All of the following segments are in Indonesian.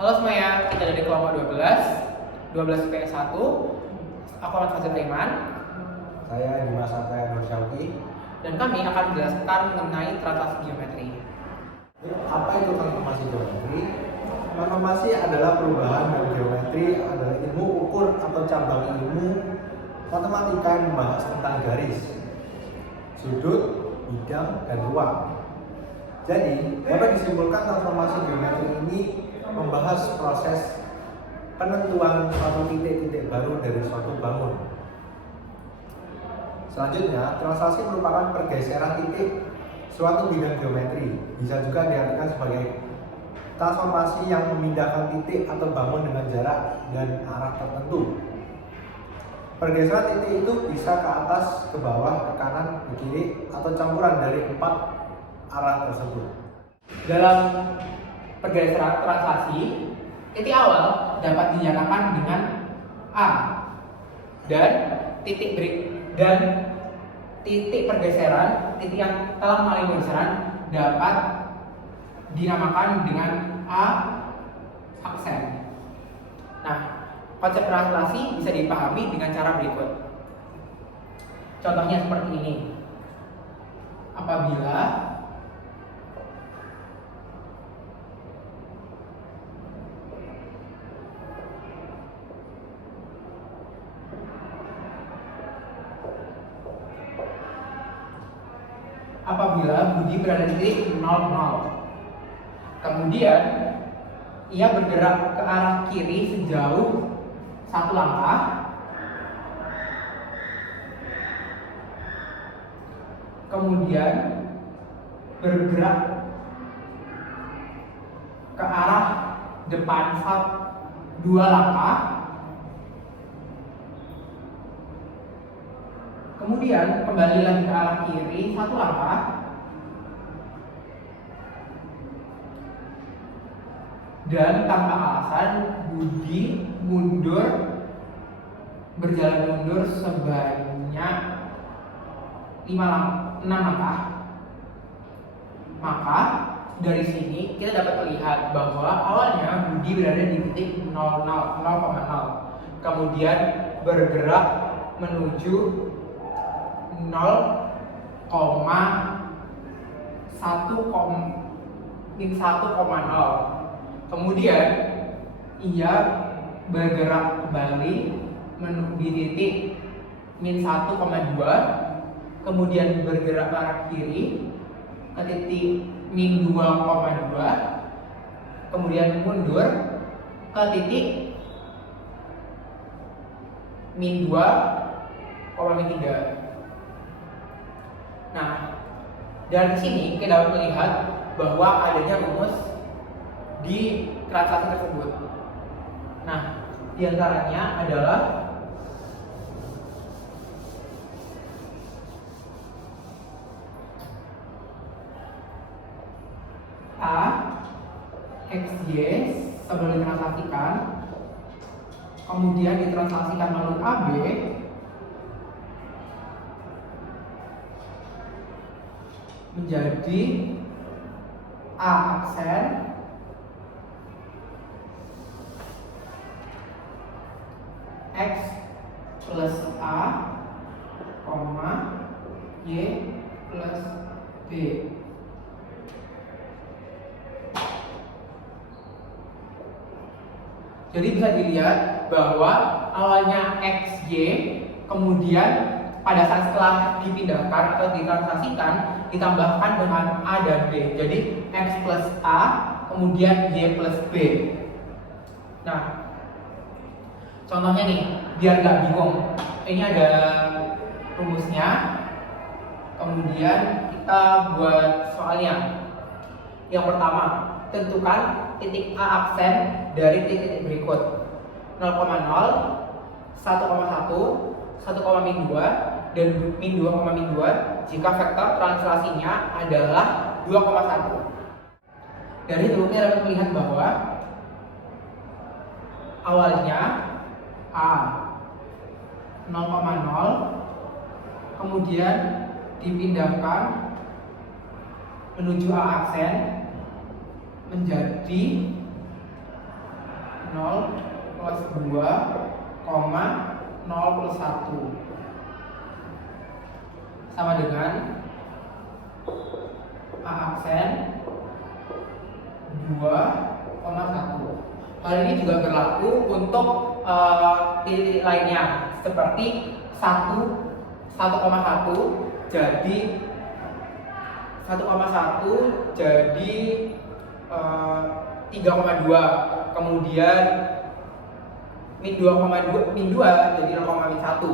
Halo semuanya, kita dari kelompok 12 PS1. Aku Ahmad Fazil Aiman. Saya Dimas Satya Nur Syauki. Dan kami akan menjelaskan mengenai translasi geometri. Apa itu transformasi geometri? Transformasi adalah perubahan, dan geometri adalah ilmu ukur atau cabang ilmu matematika yang membahas tentang garis, sudut, bidang, dan ruang. Jadi, dapat disimpulkan transformasi geometri ini membahas proses penentuan suatu titik-titik baru dari suatu bangun. Selanjutnya, translasi merupakan pergeseran titik suatu bidang geometri. Bisa juga diartikan sebagai transformasi yang memindahkan titik atau bangun dengan jarak dan arah tertentu. Pergeseran titik itu bisa ke atas, ke bawah, ke kanan, ke kiri, atau campuran dari 4 arah tersebut. Dalam pergeseran translasi, titik awal dapat dinyatakan dengan A dan titik pergeseran, titik yang telah mengalami pergeseran dapat dinamakan dengan A aksen. Nah, konsep translasi bisa dipahami dengan cara berikut. Contohnya seperti ini. Apabila Budi berada di titik 0, 0. Kemudian ia bergerak ke arah kiri sejauh 1 langkah. Kemudian bergerak ke arah depan 2 langkah. Kemudian kembali lagi ke arah kiri 1 langkah. Dan tanpa alasan Budi berjalan mundur sebanyak 6 langkah. Maka dari sini kita dapat melihat bahwa awalnya Budi berada di titik 0,0. Kemudian bergerak menuju 1,0. Kemudian ia bergerak kembali di titik -1,2. Kemudian bergerak ke arah kiri ke titik -2,2. Kemudian mundur ke titik -2,3. Nah, dari sini kita dapat melihat bahwa adanya rumus di translasi tersebut. Nah, diantaranya adalah A XY sebelum ditranslasikan, kemudian ditranslasikan melalui AB menjadi A aksen X plus A, Y plus B. Jadi bisa dilihat bahwa awalnya XY, kemudian pada saat setelah dipindahkan atau ditranslasikan ditambahkan dengan A dan B. Jadi X plus A, kemudian Y plus B. Nah, contohnya nih, biar nggak bingung, ini ada rumusnya. Kemudian kita buat soalnya. Yang pertama, tentukan titik A aksen dari titik berikut: 0,0, 1,1, 1,-2, dan -2,-2 jika vektor translasinya adalah 2,1. Dari rumusnya dapat melihat bahwa awalnya A 0,0, kemudian dipindahkan menuju A aksen menjadi 0 plus 2, 0 plus 1 sama dengan A aksen 2,1. Hal ini juga berlaku untuk titik lainnya seperti 1,1 jadi 1,1 jadi 3,2, kemudian min 2 jadi 0,1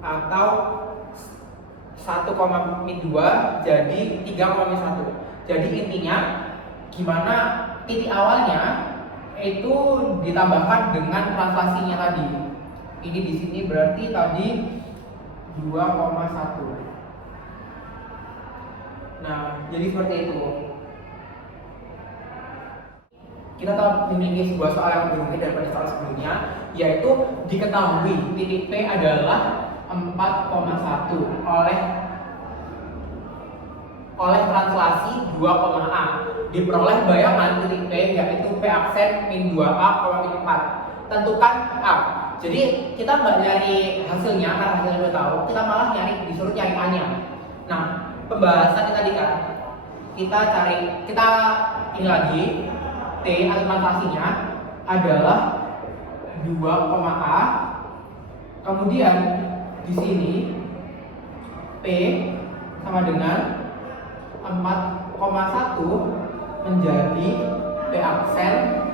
atau 1,2 jadi 3,1. Jadi intinya gimana titik awalnya itu ditambahkan dengan translasinya tadi. Ini di sini berarti tadi 2,1. Nah, jadi seperti itu. Kita telah memiliki sebuah soal yang berbeda daripada soal sebelumnya, yaitu diketahui titik P adalah 4,1 oleh translasi 2,A diperoleh bayangan titik P yaitu P aksen min 2A, min 4. Tentukan A. Jadi kita nggak nyari hasilnya karena hasilnya udah tahu, kita malah disuruh nyari A-nya. Nah, pembahasannya tadi kan kita ini lagi T atau translasinya adalah 2,A, kemudian di sini P sama dengan 4,1 menjadi P aksen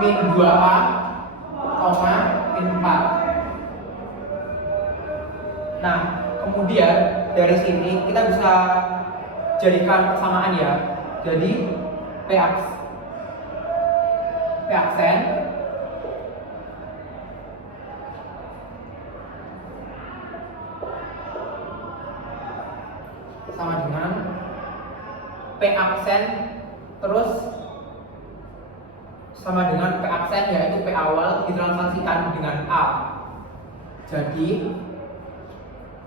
min 2A, min 4. Nah, kemudian dari sini kita bisa jadikan persamaan ya. Jadi P aksen sama dengan P aksen terus sama dengan P aksen yaitu P awal ditranslasikan dengan A. Jadi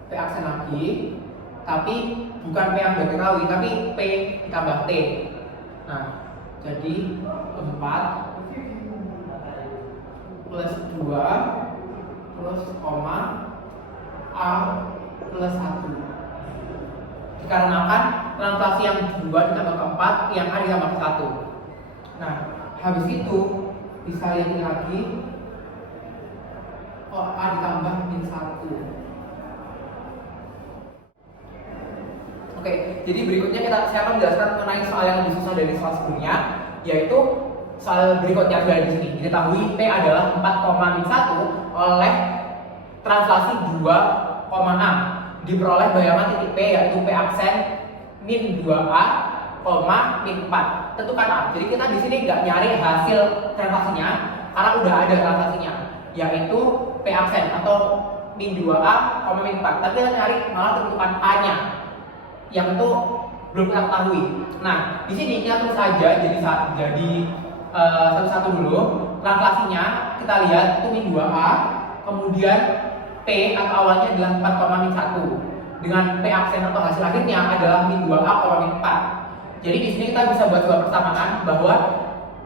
P aksen lagi, tapi bukan P yang udah diketahui, tapi P ditambah T. Nah, jadi 4 plus 2 plus koma A plus 1. Dikarenakan translasi yang 2 ditambah ke 4, yang A ditambah ke 1. Nah, habis itu bisa lihat lagi, A ditambah min 1. Oke, jadi berikutnya saya akan menjelaskan mengenai soal yang lebih susah dari soal sebelumnya, yaitu soal berikutnya sudah di sini. Diketahui P adalah 4,1 oleh translasi 2,A diperoleh bayangan titik P yaitu P aksen min 2A, min 4. Tentukan A. Jadi kita di sini nggak nyari hasil translasinya karena udah ada translasinya, yaitu P aksen atau min 2A, min 4. Tapi kita nyari malah tentukan A-nya yang itu belum kita ketahui. Nah, di sini kita tulis saja jadi satu-satu dulu. Translasinya kita lihat itu min 2A, kemudian P atau awalnya adalah 4,1 dengan P aksen atau hasil akhirnya adalah min 2A, min 4. Jadi di sini kita bisa buat sebuah persamaan bahwa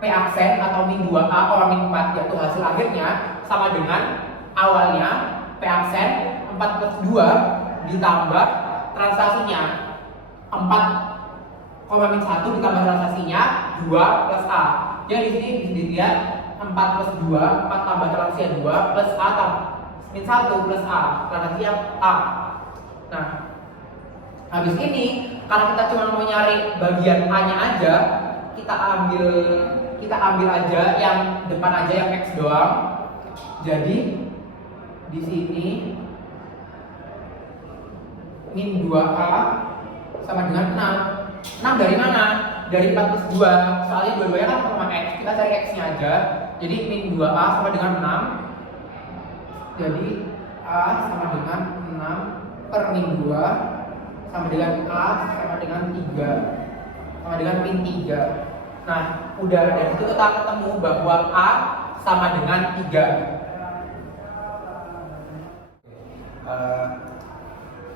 P aksen atau min 2A, min 4 yaitu hasil akhirnya sama dengan awalnya P aksen 4 plus 2 ditambah translasinya 4, min 1 ditambah translasinya 2 plus A. Jadi di sini bisa dilihat 4 plus 2, 4 tambah translasinya 2 plus A min 1 plus A, translasinya A. Nah, habis ini kalau kita cuma mau nyari bagian A-nya aja, kita ambil aja yang depan aja yang X doang. Jadi di sini min 2A sama dengan 6. 6 dari mana? Dari 4 plus 2. Soalnya dua-duanya kan sama X. Kita cari X-nya aja. Jadi min 2A sama dengan 6. Jadi A sama dengan 6 per min 2 sama dengan A sama dengan 3 sama dengan min 3. Nah, udah dari itu kita ketemu bahwa A sama dengan 3.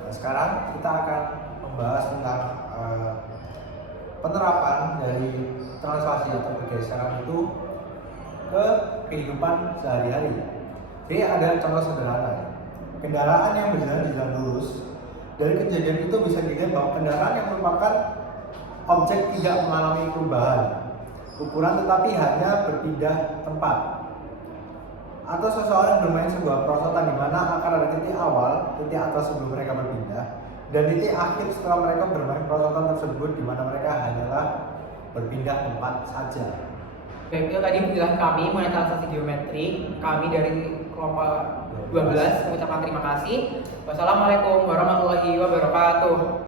Sekarang kita akan membahas tentang penerapan dari translasi atau pergeseran itu ke kehidupan sehari-hari. Jadi ada contoh sederhana. Kendaraan yang berjalan di jalan lurus, dari kejadian itu bisa dilihat bahwa kendaraan yang merupakan objek tidak mengalami perubahan ukuran tetapi hanya berpindah tempat. Atau seseorang bermain sebuah perosotan di mana akan ada titik awal, titik atas sebelum mereka berpindah, dan titik akhir setelah mereka bermain perosotan tersebut di mana mereka hanyalah berpindah tempat saja. Baik, itu tadi penjelasan kami mengenai transaksi geometri. Kami dari kelompok 12 mengucapkan terima kasih. Wassalamualaikum warahmatullahi wabarakatuh.